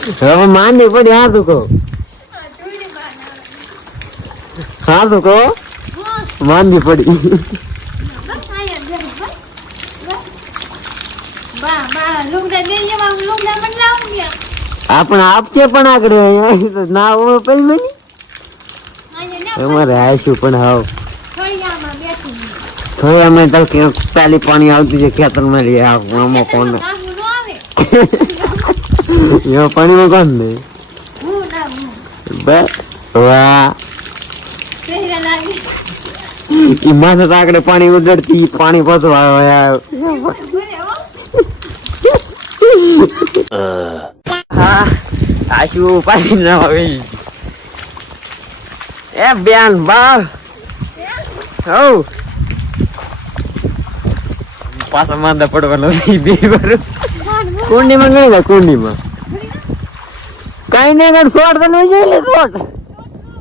હવે માંડી પડી હા તું કહો હા તું કહો માંડી પડી આપણે આપશે પણ આગળ ના પેલી મની અમારે આવીશું પણ હાવ થોડી અમે તો ચાલી પાણી આવતું છે ખેતરમાં લઈ આમાં કોણ એવા પાણીમાં કોણ ને વાહ માથે તો આગળ પાણી ઉડતી પાણી પાછું હા આશુ પાછી ના આવે એ બેન બા હવ પાછા માંદા પડવાનો બે વાર કુંડીમાં ગયેલા કુંડીમાં કઈ નહીં શોટ તો નહીં જોઈ લે શોટ